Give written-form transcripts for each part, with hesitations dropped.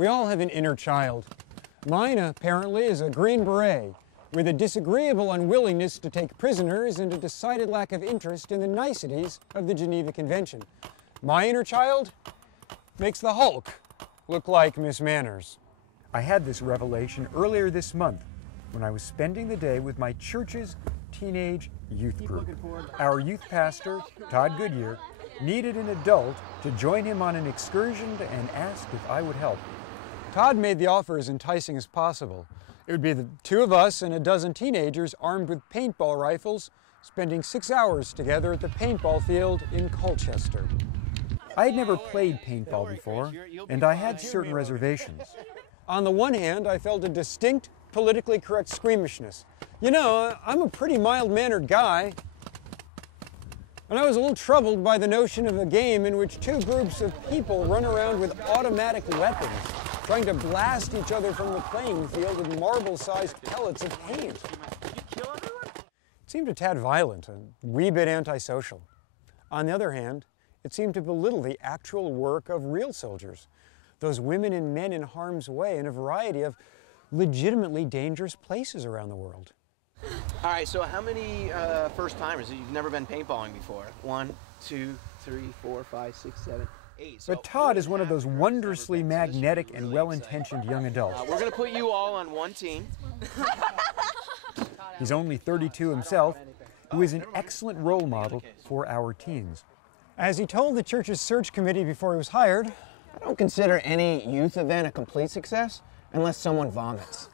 We all have an inner child. Mine, apparently, is a Green Beret, with a disagreeable unwillingness to take prisoners and a decided lack of interest in the niceties of the Geneva Convention. My inner child makes the Hulk look like Miss Manners. I had this revelation earlier this month when I was spending the day with my church's teenage youth group. Our youth pastor, Todd Goodyear, needed an adult to join him on an excursion and asked if I would help. Todd made the offer as enticing as possible. It would be the two of us and a dozen teenagers armed with paintball rifles, spending 6 hours together at the paintball field in Colchester. I had never played paintball before, and I had certain reservations. On the one hand, I felt a distinct, politically correct squeamishness. You know, I'm a pretty mild-mannered guy, and I was a little troubled by the notion of a game in which two groups of people run around with automatic weapons, trying to blast each other from the playing field with marble-sized pellets of paint. It seemed a tad violent, a wee bit antisocial. On the other hand, it seemed to belittle the actual work of real soldiers, those women and men in harm's way in a variety of legitimately dangerous places around the world. All right, so how many first-timers? You've never been paintballing before? 1, 2, 3, 4, 5, 6, 7, 8. But Todd is one of those wondrously magnetic and well-intentioned young adults. We're going to put you all on one team. He's only 32 himself, who is an excellent role model for our teens. As he told the church's search committee before he was hired, I don't consider any youth event a complete success unless someone vomits.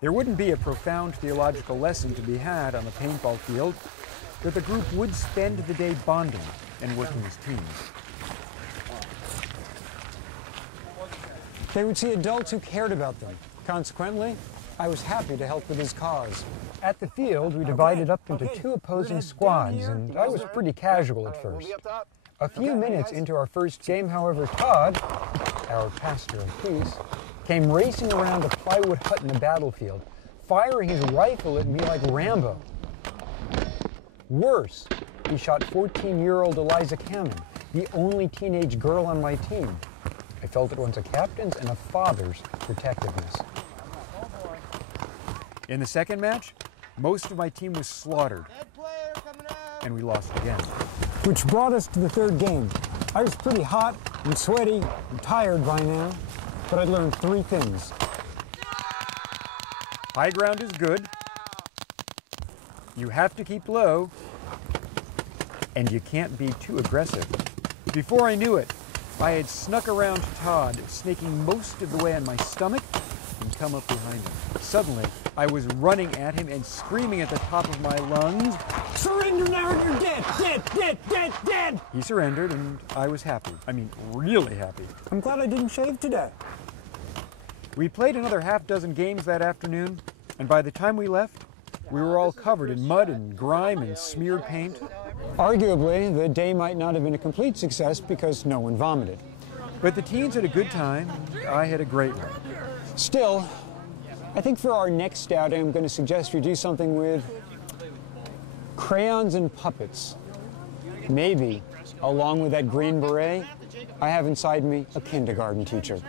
There wouldn't be a profound theological lesson to be had on the paintball field, but the group would spend the day bonding and working as teams. They would see adults who cared about them. Consequently, I was happy to help with his cause. At the field, we divided up into two opposing squads, and I was pretty casual at first. A few minutes into our first game, however, Todd, our pastor of peace, came racing around a plywood hut in the battlefield, firing his rifle at me like Rambo. Worse, he shot 14-year-old Eliza Cameron, the only teenage girl on my team. I felt at once a captain's and a father's protectiveness. In the second match, most of my team was slaughtered, and we lost again. Which brought us to the third game. I was pretty hot and sweaty and tired by now, but I learned 3 things. High ground is good, you have to keep low, and you can't be too aggressive. Before I knew it, I had snuck around Todd, snaking most of the way on my stomach, and come up behind him. Suddenly, I was running at him and screaming at the top of my lungs, "Surrender now or you're dead! Dead! Dead! Dead! Dead!" He surrendered, and I was happy. I mean, really happy. I'm glad I didn't shave today. We played another half-dozen games that afternoon, and by the time we left, we were all covered in mud and grime and smeared paint. Arguably, the day might not have been a complete success because no one vomited. But the teens had a good time. I had a great one. Still, I think for our next outing, I'm going to suggest we do something with crayons and puppets. Maybe, along with that Green Beret, I have inside me a kindergarten teacher.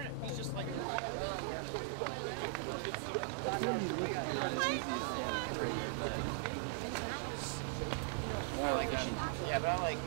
Yeah, but I like